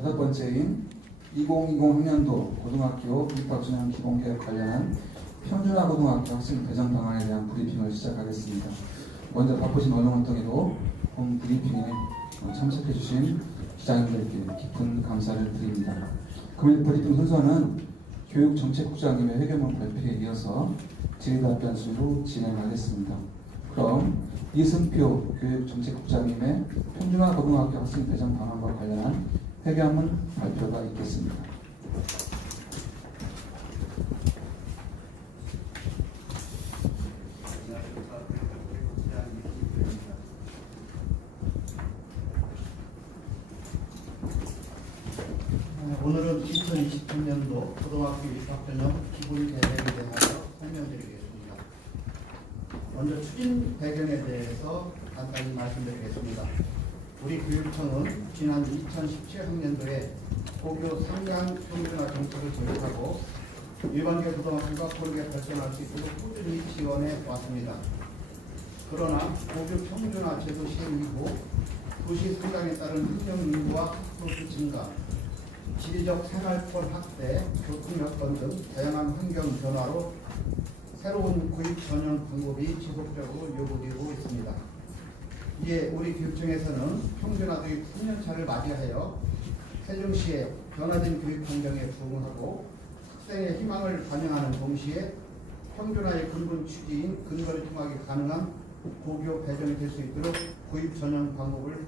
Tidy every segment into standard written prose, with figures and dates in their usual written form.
다섯 번째인 2020 학년도 고등학교 입학전형 기본계획 관련한 평준화 고등학교 학생 배정 방안에 대한 브리핑을 시작하겠습니다. 먼저 바쁘신 언론활동에도 본 브리핑에 참석해 주신 기자님들께 깊은 감사를 드립니다. 금일 브리핑 순서는 교육정책국장님의 회견문 발표에 이어서 질의답변 순으로 진행하겠습니다. 그럼 이승표 교육정책국장님의 평준화 고등학교 학생 배정 방안과 관련한 회견문 발표가 있겠습니다. 오늘은 2023년도 고등학교 입학전형 기본 계획에 대하여 설명드리겠습니다. 먼저 추진 배경에 대해서 간단히 말씀드리겠습니다. 우리 교육청은 지난 2017학년도에 고교 3강 평준화 정책을 도입하고 일반계 고등학교가 고르게 발전할 수 있도록 꾸준히 지원해 왔습니다. 그러나 고교 평준화 제도 시행 이후 도시 성장에 따른 학령 인구와 학부수 증가, 지리적 생활권 확대, 교통 여건 등 다양한 환경 변화로 새로운 구입 전형 방법이 지속적으로 요구되고 있습니다. 이에 우리 교육청에서는 평준화 도입 3년차를 맞이하여 세종시의 변화된 교육 환경에 부응하고 학생의 희망을 반영하는 동시에 평준화의 근본 취지인 근거리 통학이 가능한 고교 배정이 될 수 있도록 구입 전형 방법을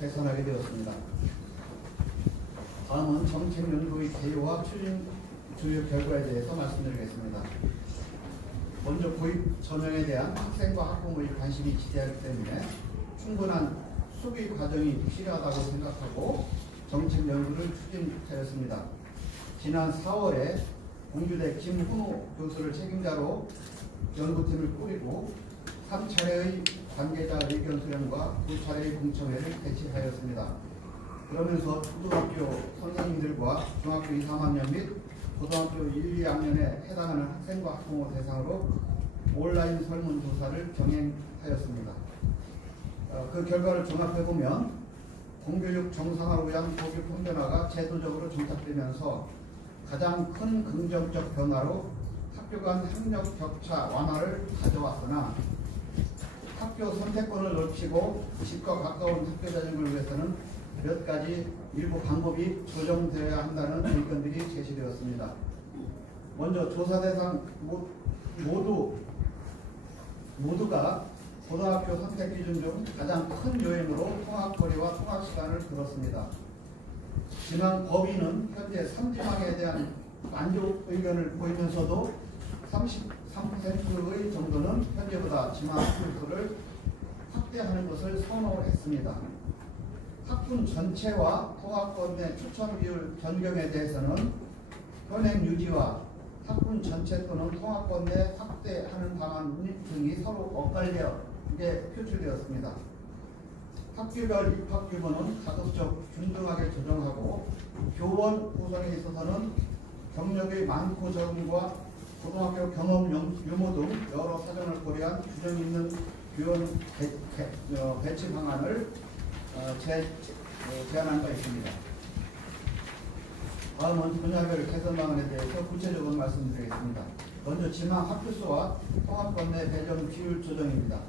개선하게 되었습니다. 다음은 정책 연구의 개요와 추진 주요 결과에 대해서 말씀드리겠습니다. 먼저 고입 전형에 대한 학생과 학부모의 관심이 지대하기 때문에 충분한 수비 과정이 필요하다고 생각하고 정책 연구를 추진하였습니다. 지난 4월에 공주대 김훈호 교수를 책임자로 연구팀을 꾸리고 3차례의 관계자 의견 수렴과 2차례의 공청회를 개최하였습니다. 그러면서 초등학교 선생님들과 중학교 2, 3학년 및 고등학교 1, 2학년에 해당하는 학생과 학부모 대상으로 온라인 설문조사를 병행하였습니다. 그 결과를 종합해보면 공교육 정상화를 위한 고교 평준화가 제도적으로 정착되면서 가장 큰 긍정적 변화로 학교 간 학력 격차 완화를 가져왔으나 학교 선택권을 넓히고 집과 가까운 학교 다니기를 위해서는 몇 가지 일부 방법이 조정되어야 한다는 의견들이 제시되었습니다. 먼저 조사 대상 모두가 고등학교 선택 기준 중 가장 큰 요인으로 통학거리와 통학시간을 들었습니다. 지난 법인은 현재 3지망에 대한 만족 의견을 보이면서도 33%의 정도는 현재보다 지망 학교수를 확대하는 것을 선호했습니다. 학군 전체와 통학권 내 추천 비율 변경에 대해서는 현행 유지와 학군 전체 또는 통학권 내 확대하는 방안 등이 서로 엇갈려 표출되었습니다. 학교별 입학 규모는 가급적 균등하게 조정하고 교원 구성에 있어서는 경력의 많고 적음과 고등학교 경험 유무 등 여러 사정을 고려한 균형 있는 교원 배치 방안을 제안한 바 있습니다. 다음은 분야별 개선 방안에 대해서 구체적으로 말씀드리겠습니다. 먼저 지망 학교수와 통학권 내 배정 비율 조정입니다.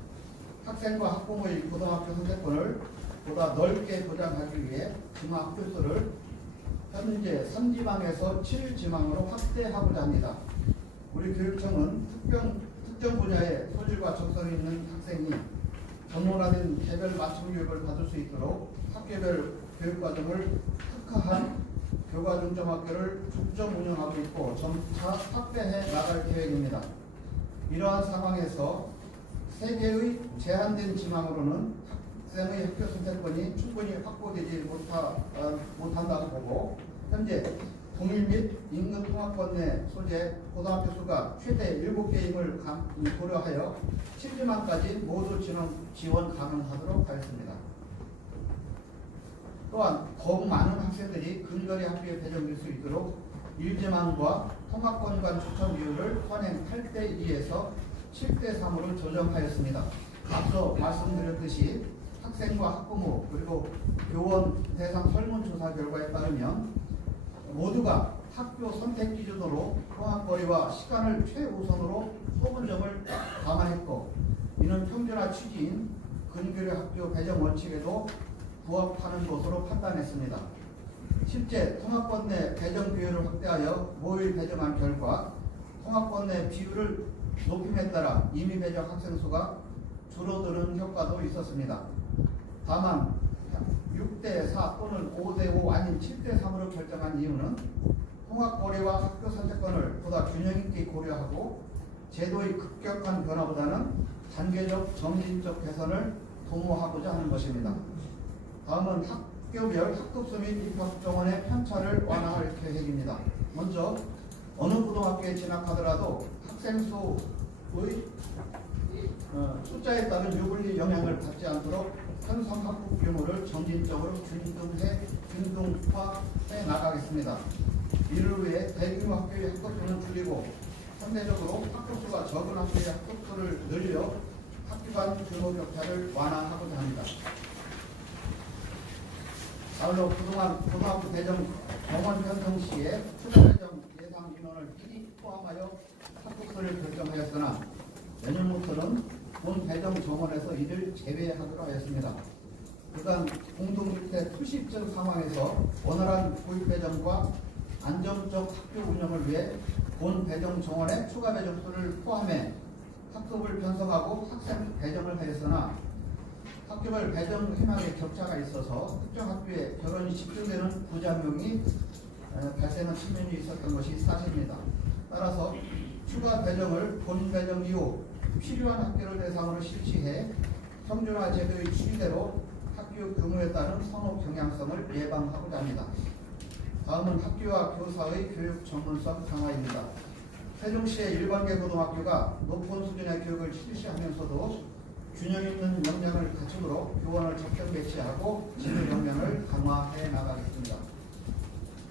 학생과 학부모의 고등학교 선택권을 보다 넓게 보장하기 위해 지망 학교수를 현재 3지망에서 7지망으로 확대하고자 합니다. 우리 교육청은 특정 분야의 소질과 적성이 있는 학생이 전문화된 개별 맞춤 교육을 받을 수 있도록 학교별 교육과정을 특화한 교과중점 학교를 중점 운영하고 있고 점차 확대해 나갈 계획입니다. 이러한 상황에서 3개의 제한된 지망으로는 학생의 학교 선택권이 충분히 확보되지 못한다고 보고 현재 동일 및 인근 통합권 내 소재 고등학교 수가 최대 7개임을 고려하여 7지망까지 모두 지원 가능하도록 하였습니다. 또한 더욱 많은 학생들이 근거리 학교에 배정될 수 있도록 1지망과 통합권 간 추천 비율을 현행 8대2에서 7대3으로 조정하였습니다. 앞서 말씀드렸듯이 학생과 학부모 그리고 교원 대상 설문조사 결과에 따르면 모두가 학교 선택 기준으로 통학거리와 시간을 최우선으로 뽑은 점을 감안했고, 이는 평준화 취지인 근교류 학교 배정 원칙에도 부합하는 것으로 판단했습니다. 실제 통학권 내 배정 비율을 확대하여 모의 배정한 결과 통학권 내 비율을 높임에 따라 임의 배정 학생 수가 줄어드는 효과도 있었습니다. 다만 6대4 또는 5대5 아닌 7대3으로 결정한 이유는 통학거리와 학교 선택권을 보다 균형 있게 고려하고 제도의 급격한 변화보다는 단계적 점진적 개선을 도모하고자 하는 것입니다. 다음은 학교별 학급수 및 입학 정원의 편차를 완화할 계획입니다. 먼저 어느 고등학교에 진학하더라도 학생 수의 숫자에 따른 유불리 영향을 받지 않도록 편성 학급 규모를 점진적으로 균등화해 나가겠습니다. 이를 위해 대규모 학교의 학급수는 줄이고 상대적으로 학급수가 적은 학교의 학급수를 늘려 학교 간 규모 격차를 완화하고자 합니다. 아울러 그동안 고등학교 배정 정원 편성 시에 추가 배정 예상 인원을 미리 포함하여 학급수를 결정하였으나 내년부터는 본 배정 정원에서 이를 제외하기로 하였습니다. 그간 공동주택 투시증 상황에서 원활한 고입 배정과 안정적 학교 운영을 위해 본 배정 정원에 추가 배정수를 포함해 학급을 편성하고 학생 배정을 하였으나 학교별 배정 희망에 격차가 있어서 특정 학교에 결혼이 집중되는 부작용이 발생한 측면이 있었던 것이 사실입니다. 따라서 추가 배정을 본 배정 이후 필요한 학교를 대상으로 실시해 평준화 제도의 취지대로 학교 규모에 따른 선호 경향성을 예방하고자 합니다. 다음은 학교와 교사의 교육 전문성 강화입니다. 세종시의 일반계 고등학교가 높은 수준의 교육을 실시하면서도 균형 있는 역량을 갖추도록 교원을 적정 배치하고 지도 역량을 강화해 나가겠습니다.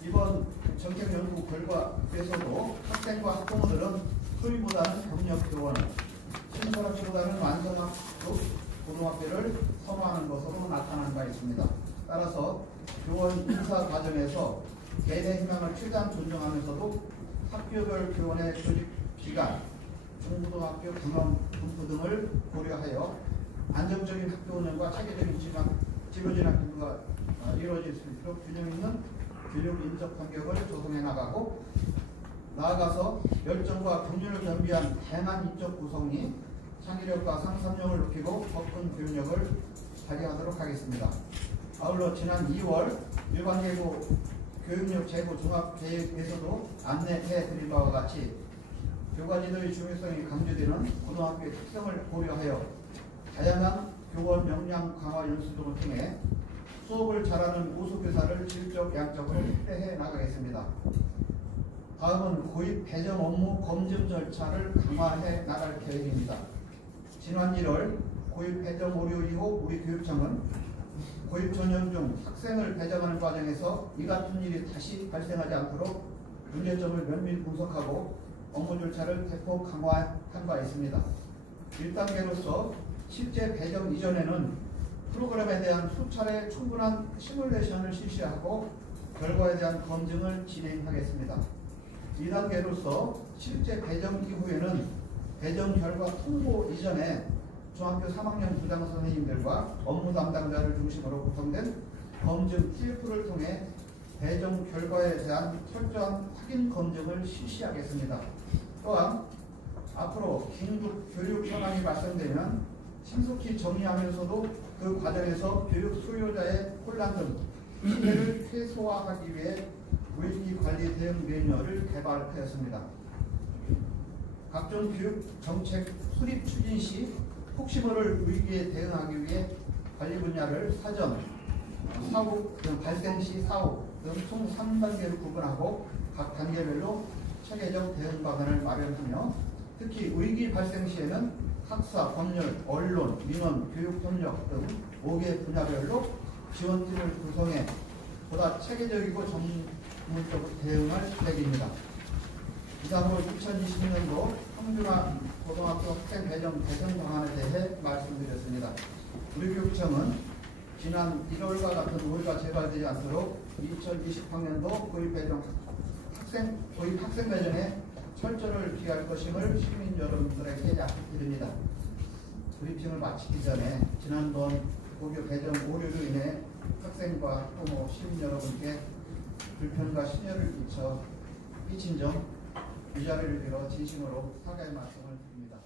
이번 정책 연구 결과에서도 학생과 학부모들은 소위보다는 경력 교원을, 신설학교보다는 완성학 고등학교를 선호하는 것으로 나타난 바 있습니다. 따라서 교원 인사 과정에서 개인의 희망을 최대한 존중하면서도 학교별 교원의 조직 기간, 중고등학교 경험 분포 등을 고려하여 안정적인 학교 운영과 체계적인 진로 진학 기부가 이루어질 수 있도록 균형 있는 교육 인적 환경을 조성해 나가고, 나아가서 열정과 긍휼을 겸비한 다양한 인적 구성이 창의력과 상상력을 높이고 법군 교육력을 발휘하도록 하겠습니다. 아울러 지난 2월 일반계고 교육력 제고 종합계획에서도 안내해 드린 바와 같이 교과지도의 중요성이 강조되는 고등학교의 특성을 고려하여 다양한 교원 역량 강화 연수 등을 통해 수업을 잘하는 우수교사를 질적 양적으로 확대해 나가겠습니다. 다음은 고입 배정 업무 검증 절차를 강화해 나갈 계획입니다. 지난 1월 고입 배정 오류 이후 우리 교육청은 고입 전형 중 학생을 배정하는 과정에서 이 같은 일이 다시 발생하지 않도록 문제점을 면밀히 분석하고 업무 절차를 대폭 강화한 바 있습니다. 1단계로서 실제 배정 이전에는 프로그램에 대한 수차례 충분한 시뮬레이션을 실시하고 결과에 대한 검증을 진행하겠습니다. 2단계로서 실제 배정 이후에는 배정 결과 통보 이전에 중학교 3학년 부장 선생님들과 업무 담당자를 중심으로 구성된 검증 TF를 통해 배정 결과에 대한 철저한 확인 검증을 실시하겠습니다. 또한 앞으로 긴급 교육 현황이 발생되면 신속히 정리하면서도 그 과정에서 교육 수요자의 혼란 등 피해를 최소화하기 위해 위기 관리 대응 매뉴얼을 개발하였습니다. 각종 교육 정책 수립 추진 시 혹시 모를 위기에 대응하기 위해 관리 분야를 사전, 사후 등 발생 시 사후 등 총 3단계로 구분하고 각 단계별로 체계적 대응 방안을 마련하며 특히 위기 발생 시에는 학사, 법률, 언론, 민원, 교육 협력 등 5개 분야별로 지원팀을 구성해 보다 체계적이고 전문적으로 대응할 계획입니다. 이상으로 2020년도 평준화 고등학교 학생 배정 개선 방안에 대해 말씀드렸습니다. 우리 교육청은 지난 1월과 같은 오류가 재발되지 않도록 2020학년도 고입 학생 배정에 철저를 기할 것임을 시민 여러분들에게 약속드립니다. 브리핑을 마치기 전에 지난번 고교 배정 오류로 인해 학생과 학부모, 시민 여러분께 불편과 심려를 끼친 점 이 자리를 빌어 진심으로 사과의 말씀을 드립니다.